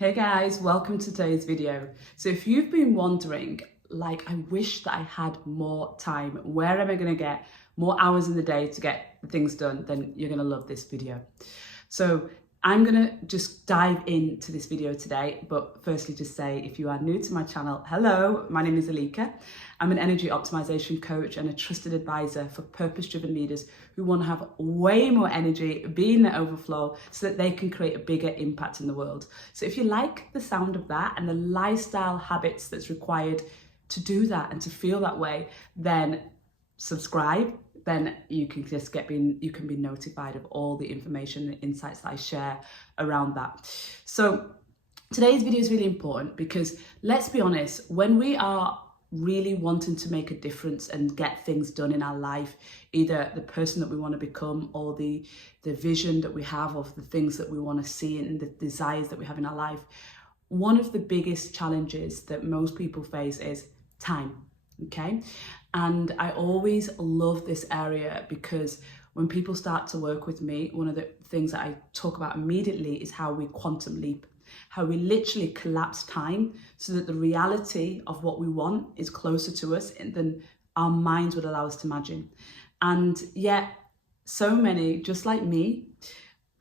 Hey guys, welcome to today's video. So if you've been wondering, I wish that I had more time, where am I going to get more hours in the day to get things done, then you're going to love this video. So I'm going to just dive into this video today, but firstly just say, if you are new to my channel, hello, my name is Elika. I'm an energy optimization coach and a trusted advisor for purpose-driven leaders who want to have way more energy, be in the overflow so that they can create a bigger impact in the world. So if you like the sound of that and the lifestyle habits that's required to do that and to feel that way, then subscribe. Then you can just you can be notified of all the information and insights that I share around that. So today's video is really important because let's be honest, when we are really wanting to make a difference and get things done in our life, either the person that we want to become or the vision that we have of the things that we want to see and the desires that we have in our life, one of the biggest challenges that most people face is time. Okay, and I always love this area because when people start to work with me, one of the things that I talk about immediately is how we quantum leap, how we literally collapse time so that the reality of what we want is closer to us than our minds would allow us to imagine. And yet so many, just like me,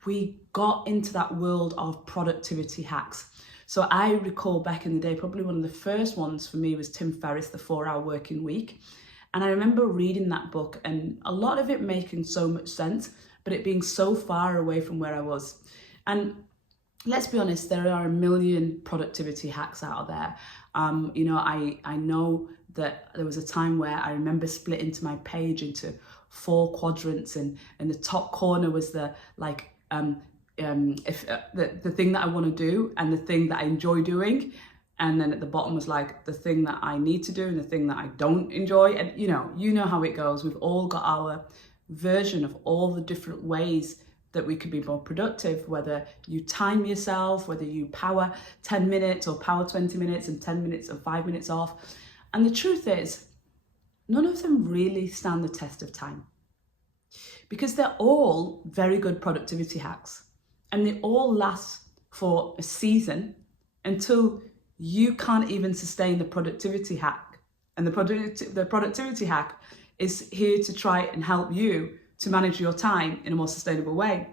we got into that world of productivity hacks. So I recall back in the day, probably one of the first ones for me was Tim Ferriss, The 4-Hour Working Week. And I remember reading that book and a lot of it making so much sense, but it being so far away from where I was. And let's be honest, there are a million productivity hacks out there. I know that there was a time where I remember splitting my page into 4 quadrants, and in the top corner was the the thing that I want to do and the thing that I enjoy doing, and then at the bottom was like the thing that I need to do and the thing that I don't enjoy. And you know how it goes. We've all got our version of all the different ways that we could be more productive, whether you time yourself, whether you power 10 minutes or power 20 minutes and 10 minutes or 5 minutes off. And the truth is, none of them really stand the test of time because they're all very good productivity hacks. And they all last for a season until you can't even sustain the productivity hack. And the productivity hack is here to try and help you to manage your time in a more sustainable way.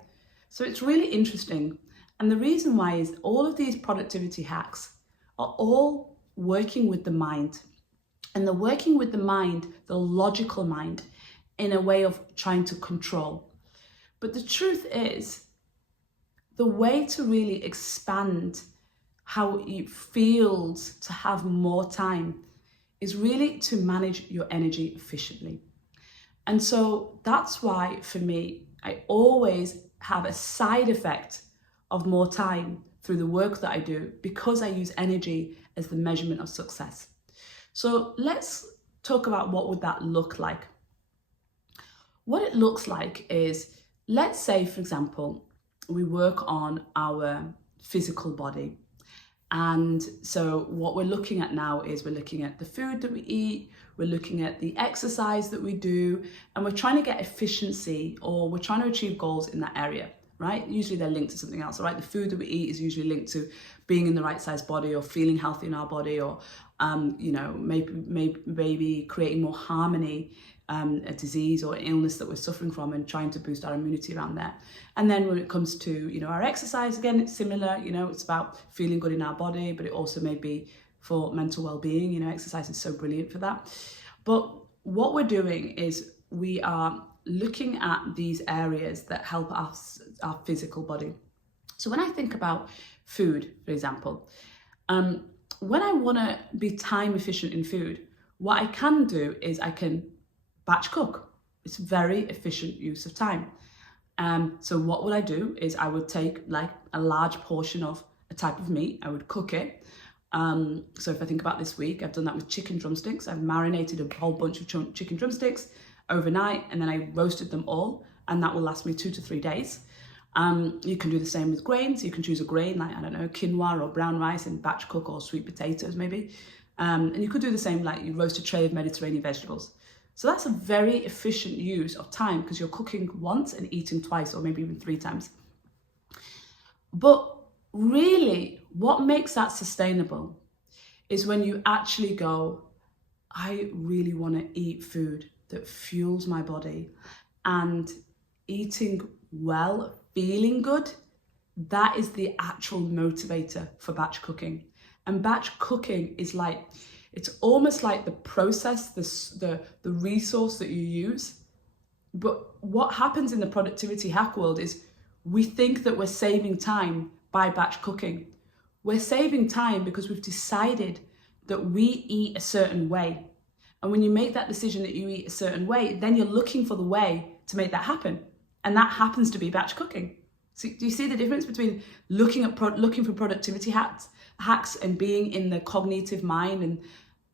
So it's really interesting. And the reason why is all of these productivity hacks are all working with the mind. And they're working with the mind, the logical mind, in a way of trying to control. But the truth is, the way to really expand how it feels to have more time is really to manage your energy efficiently. And so that's why for me, I always have a side effect of more time through the work that I do because I use energy as the measurement of success. So let's talk about what would that look like. What it looks like is, let's say, for example, we work on our physical body. And so what we're looking at now is we're looking at the food that we eat, we're looking at the exercise that we do, and we're trying to get efficiency, or we're trying to achieve goals in that area, right? Usually they're linked to something else, right? The food that we eat is usually linked to being in the right size body or feeling healthy in our body, or maybe creating more harmony, a disease or illness that we're suffering from, and trying to boost our immunity around there. And then when it comes to our exercise, again, it's similar. It's about feeling good in our body, but it also may be for mental well-being. Exercise is so brilliant for that. But what we're doing is we are looking at these areas that help us, our physical body. So when I think about food, for example, when I want to be time efficient in food, what I can do is I can batch cook. It's very efficient use of time. So what would I do is I would take a large portion of a type of meat, I would cook it. So if I think about this week, I've done that with chicken drumsticks. I've marinated a whole bunch of chicken drumsticks overnight, and then I roasted them all, and that will last me 2 to 3 days. You can do the same with grains. You can choose a grain like, I don't know, quinoa or brown rice and batch cook, or sweet potatoes maybe. And you could do the same, like you roast a tray of Mediterranean vegetables. So that's a very efficient use of time because you're cooking once and eating twice, or maybe even 3 times. But really what makes that sustainable is when you actually go, I really want to eat food that fuels my body, and eating well, feeling good, that is the actual motivator for batch cooking. And batch cooking is like, it's almost like the process, the resource that you use. But what happens in the productivity hack world is we think that we're saving time by batch cooking. We're saving time because we've decided that we eat a certain way. And when you make that decision that you eat a certain way, then you're looking for the way to make that happen. And that happens to be batch cooking. So do you see the difference between looking for productivity hacks and being in the cognitive mind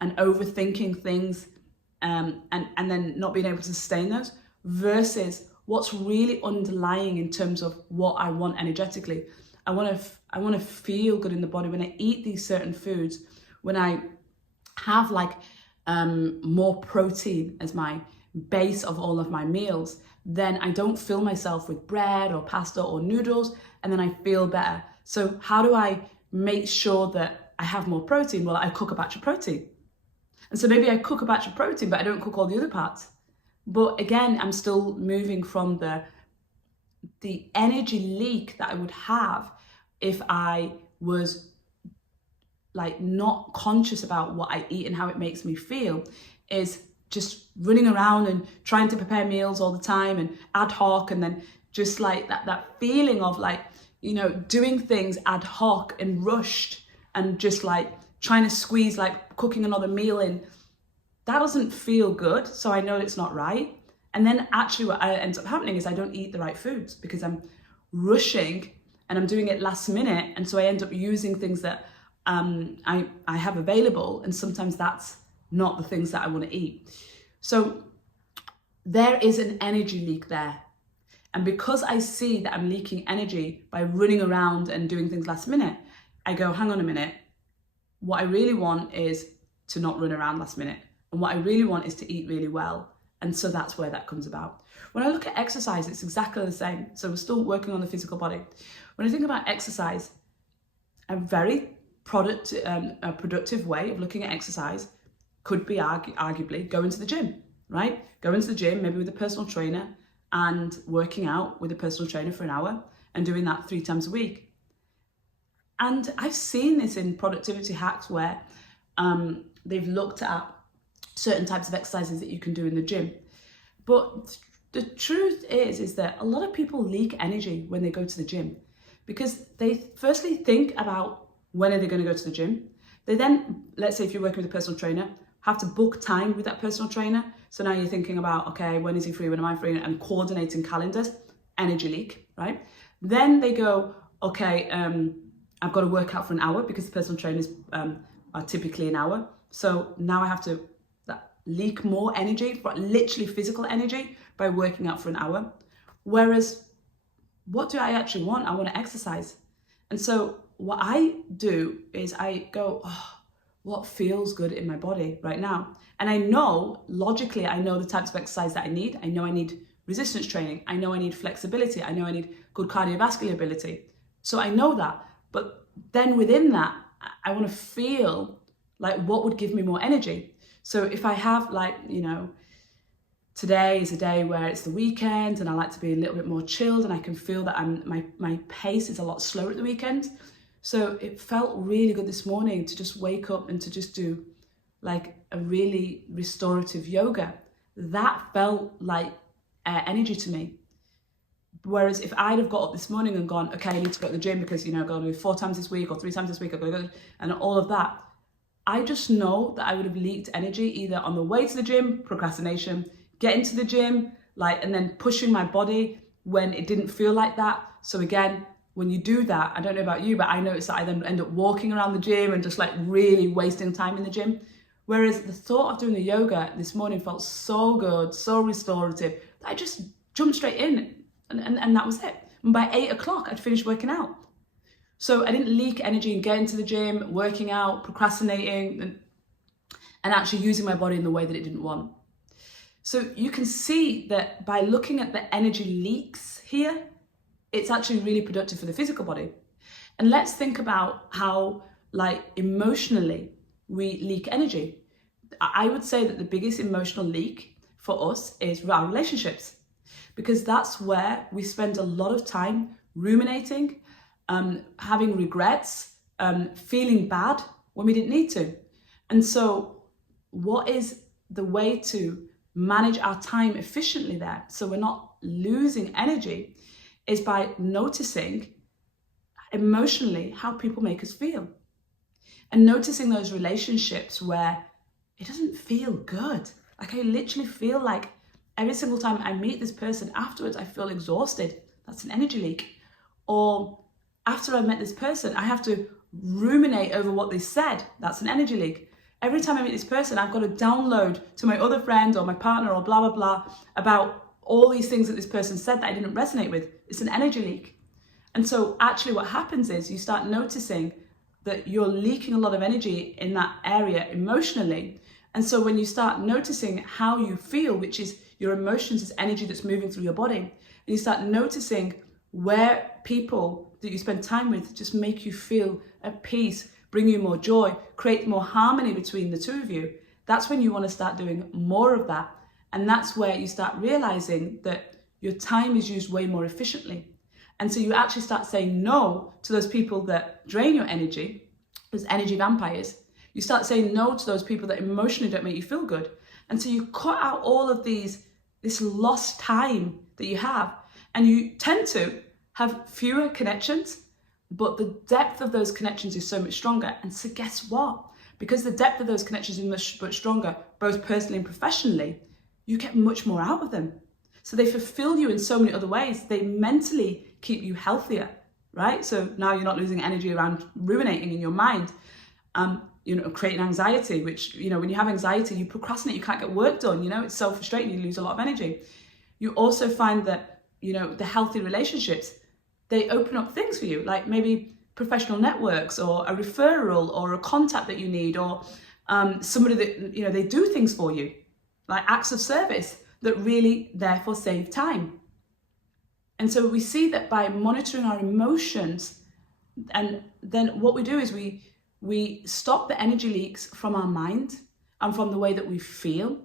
and overthinking things and then not being able to sustain those, versus what's really underlying in terms of what I want energetically. I want to feel good in the body when I eat these certain foods, when I have like more protein as my base of all of my meals, then I don't fill myself with bread or pasta or noodles, and then I feel better. So how do I make sure that I have more protein? Well, I cook a batch of protein. And so maybe I cook a batch of protein, but I don't cook all the other parts. But again, I'm still moving from the energy leak that I would have if I was like not conscious about what I eat and how it makes me feel, is just running around and trying to prepare meals all the time and ad hoc, and then just like that feeling of like, you know, doing things ad hoc and rushed and just like trying to squeeze like cooking another meal in. That doesn't feel good, so I know it's not right. And then actually what ends up happening is I don't eat the right foods because I'm rushing and I'm doing it last minute, and so I end up using things that I have available, and sometimes that's not the things that I want to eat. So there is an energy leak there. And because I see that I'm leaking energy by running around and doing things last minute, I go, hang on a minute. What I really want is to not run around last minute. And what I really want is to eat really well. And so that's where that comes about. When I look at exercise, it's exactly the same. So we're still working on the physical body. When I think about exercise, a very productive way of looking at exercise could be arguably going to the gym, right? Going to the gym, maybe with a personal trainer, and working out with a personal trainer for an hour and doing that 3 times a week. And I've seen this in productivity hacks where they've looked at certain types of exercises that you can do in the gym. But the truth is that a lot of people leak energy when they go to the gym, because they firstly think about when are they going to go to the gym. They then, let's say if you're working with a personal trainer, have to book time with that personal trainer. So now you're thinking about, okay, when is he free, when am I free, and coordinating calendars, energy leak, right? Then they go, okay, I've got to work out for an hour because the personal trainers are typically an hour. So now I have to leak more energy, but literally physical energy, by working out for an hour. Whereas what do I actually want? I want to exercise. And so what I do is I go, oh, what feels good in my body right now? And I know, logically, I know the types of exercise that I need. I know I need resistance training. I know I need flexibility. I know I need good cardiovascular ability. So I know that. But then within that, I want to feel like what would give me more energy. So if I have like, you know, today is a day where it's the weekend and I like to be a little bit more chilled, and I can feel that my pace is a lot slower at the weekend. So it felt really good this morning to just wake up and to just do like a really restorative yoga. That felt like energy to me. Whereas if I'd have got up this morning and gone, okay, I need to go to the gym because, you know, I've got to do it 4 times this week or 3 times this week, I've got to go, and all of that, I just know that I would have leaked energy either on the way to the gym, procrastination, getting to the gym, like, and then pushing my body when it didn't feel like that. So again, when you do that, I don't know about you, but I noticed that I then end up walking around the gym and just like really wasting time in the gym. Whereas the thought of doing the yoga this morning felt so good, so restorative, that I just jumped straight in and that was it. And by 8 o'clock, I'd finished working out. So I didn't leak energy in getting to the gym, working out, procrastinating, and actually using my body in the way that it didn't want. So you can see that by looking at the energy leaks here, it's actually really productive for the physical body. And let's think about how, like, emotionally we leak energy. I would say that the biggest emotional leak for us is our relationships, because that's where we spend a lot of time ruminating, having regrets, feeling bad when we didn't need to. And so what is the way to manage our time efficiently there, so we're not losing energy, is by noticing emotionally how people make us feel, and noticing those relationships where it doesn't feel good. Like, I literally feel like every single time I meet this person afterwards, I feel exhausted. That's an energy leak. Or after I met this person, I have to ruminate over what they said. That's an energy leak. Every time I meet this person, I've got to download to my other friend or my partner or blah, blah, blah about all these things that this person said that I didn't resonate with. It's an energy leak. And so actually what happens is you start noticing that you're leaking a lot of energy in that area emotionally. And so when you start noticing how you feel, which is your emotions is energy that's moving through your body, and you start noticing where people that you spend time with just make you feel at peace, bring you more joy, create more harmony between the two of you, that's when you want to start doing more of that. And that's where you start realizing that your time is used way more efficiently. And so you actually start saying no to those people that drain your energy, those energy vampires. You start saying no to those people that emotionally don't make you feel good. And so you cut out all of this lost time that you have, and you tend to have fewer connections, but the depth of those connections is so much stronger. And so guess what? Because the depth of those connections is much stronger, both personally and professionally, you get much more out of them. So they fulfill you in so many other ways. They mentally keep you healthier, right? So now you're not losing energy around ruminating in your mind, creating anxiety, which, when you have anxiety, you procrastinate, you can't get work done, it's so frustrating, you lose a lot of energy. You also find that, the healthy relationships, they open up things for you, like maybe professional networks or a referral or a contact that you need, or somebody that, they do things for you, like acts of service that really therefore save time. And so we see that by monitoring our emotions, and then what we do is we stop the energy leaks from our mind and from the way that we feel,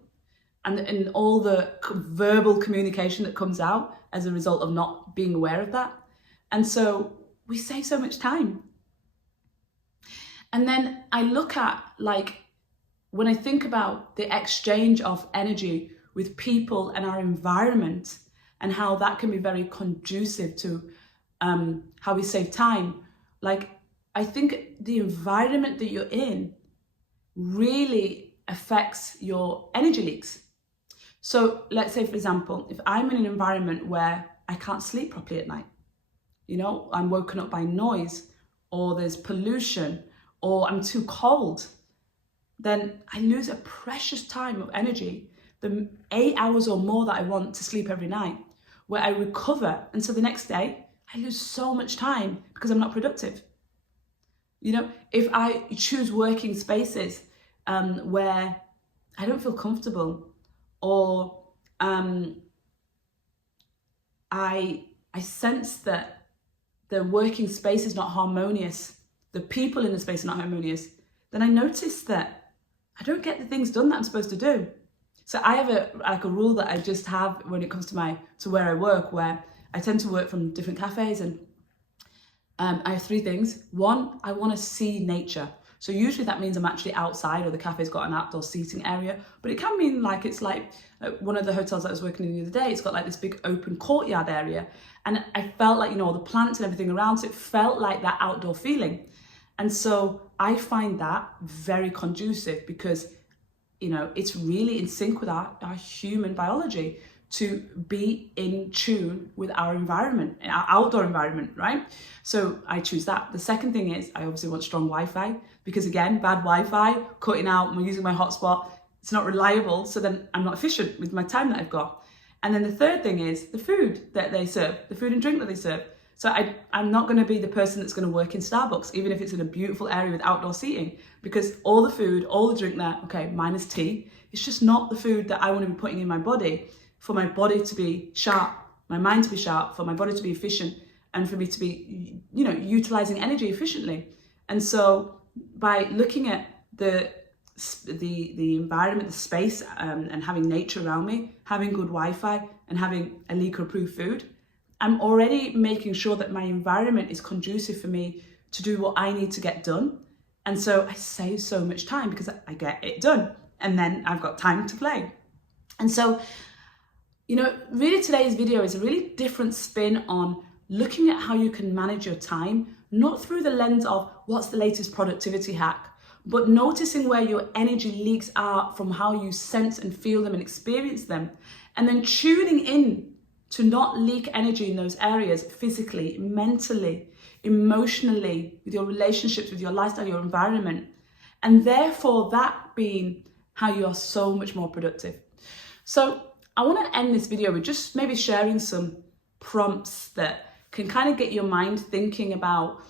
and all the verbal communication that comes out as a result of not being aware of that. And so we save so much time. And then I look at, when I think about the exchange of energy with people and our environment, and how that can be very conducive to how we save time. I think the environment that you're in really affects your energy leaks. So let's say, for example, if I'm in an environment where I can't sleep properly at night, I'm woken up by noise, or there's pollution, or I'm too cold, then I lose a precious time of energy, the 8 hours or more that I want to sleep every night, where I recover. And so the next day, I lose so much time because I'm not productive. If I choose working spaces where I don't feel comfortable, or I sense that the working space is not harmonious, the people in the space are not harmonious, then I notice that I don't get the things done that I'm supposed to do. So I have a rule that I just have when it comes to where I work, where I tend to work from different cafes, and I have 3 things. 1, I want to see nature. So usually that means I'm actually outside, or the cafe's got an outdoor seating area, but it can mean it's like one of the hotels that I was working in the other day, it's got this big open courtyard area. And I felt like, all the plants and everything around, so it felt like that outdoor feeling. And so I find that very conducive, because it's really in sync with our human biology to be in tune with our environment, our outdoor environment, right? So I choose that. The second thing is I obviously want strong Wi-Fi, because again, bad Wi-Fi, cutting out, I'm using my hotspot, it's not reliable, so then I'm not efficient with my time that I've got. And then the third thing is the food that they serve, the food and drink that they serve. So I'm not going to be the person that's going to work in Starbucks, even if it's in a beautiful area with outdoor seating, because all the food, all the drink there, okay, minus tea, it's just not the food that I want to be putting in my body for my body to be sharp, my mind to be sharp, for my body to be efficient, and for me to be, you know, utilizing energy efficiently. And so by looking at the environment, the space, and having nature around me, having good Wi-Fi and having Elika approved food, I'm already making sure that my environment is conducive for me to do what I need to get done. And so I save so much time because I get it done, and then I've got time to play. And so, you know, really today's video is a really different spin on looking at how you can manage your time, not through the lens of what's the latest productivity hack, but noticing where your energy leaks are from how you sense and feel them and experience them, and then tuning in to not leak energy in those areas physically, mentally, emotionally, with your relationships, with your lifestyle, your environment, and therefore that being how you are so much more productive. So I want to end this video with just maybe sharing some prompts that can kind of get your mind thinking about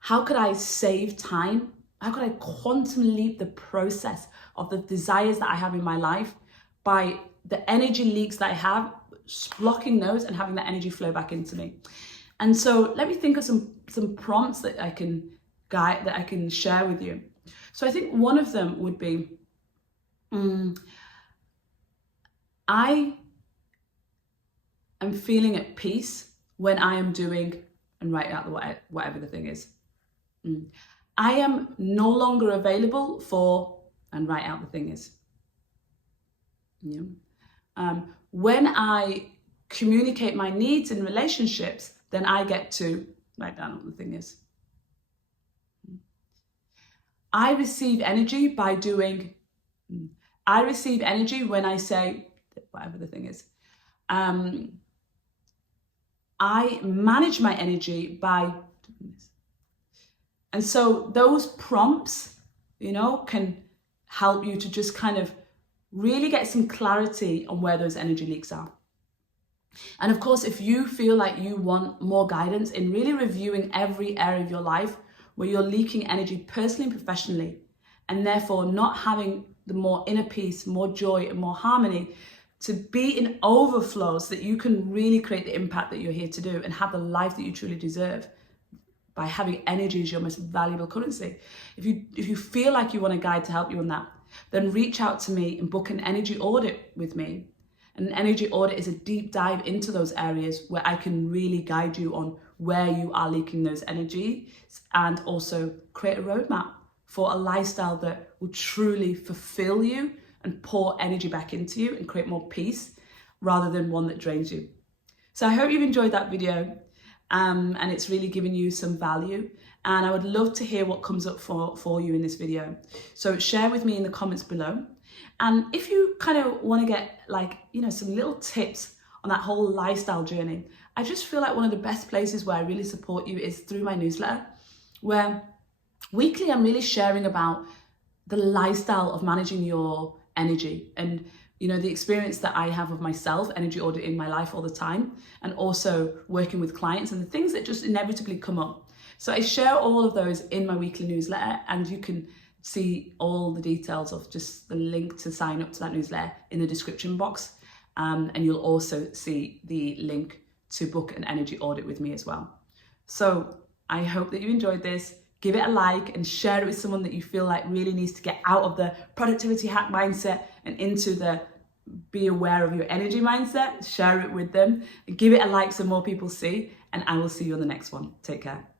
how could I save time? How could I quantum leap the process of the desires that I have in my life by the energy leaks that I have, blocking those and having that energy flow back into me? And so let me think of some prompts that I can guide, that I can share with you. So I think one of them would be, I am feeling at peace when I am doing, and write out whatever the thing is. I am no longer available for, and write out the thing is. When I communicate my needs in relationships, then I get to write down what the thing is. I receive energy by doing, I receive energy when I say, whatever the thing is. I manage my energy by doing this. And so those prompts, you know, can help you to just kind of really get some clarity on where those energy leaks are. And of course, if you feel like you want more guidance in really reviewing every area of your life where you're leaking energy personally and professionally, and therefore not having the more inner peace, more joy and more harmony, to be in overflow so that you can really create the impact that you're here to do and have the life that you truly deserve by having energy as your most valuable currency. If you feel like you want a guide to help you on that, then reach out to me and book an energy audit with me. An energy audit is a deep dive into those areas where I can really guide you on where you are leaking those energies, and also create a roadmap for a lifestyle that will truly fulfill you and pour energy back into you and create more peace rather than one that drains you. So I hope you've enjoyed that video, and it's really given you some value. And I would love to hear what comes up for you in this video. So share with me in the comments below. And if you kind of want to get, like, you know, some little tips on that whole lifestyle journey, I just feel like one of the best places where I really support you is through my newsletter, where weekly I'm really sharing about the lifestyle of managing your energy, and you know, the experience that I have of myself energy auditing my life all the time, and also working with clients and the things that just inevitably come up. So I share all of those in my weekly newsletter, and you can see all the details of just the link to sign up to that newsletter in the description box, and you'll also see the link to book an energy audit with me as well. So I hope that you enjoyed this. Give it a like and share it with someone that you feel like really needs to get out of the productivity hack mindset and into the be aware of your energy mindset. Share it with them and give it a like so more people see, and I will see you on the next one. Take care.